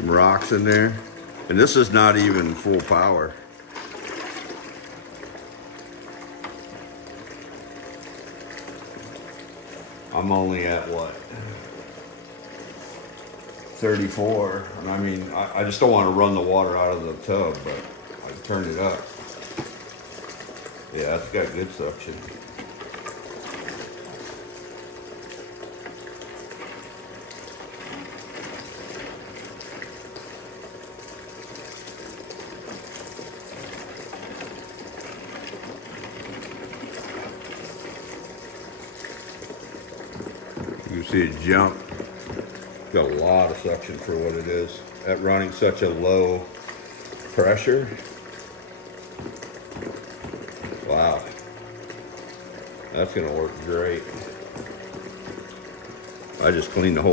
Some rocks in there. And this is not even full power. I'm only at what? 34. And I mean, I just don't want to run the water out of the tub, but I turned it up. Yeah, it's got good suction. You can see it jump. Got a lot of suction for what it is. At running such a low pressure. Wow. That's gonna work great. I just cleaned the whole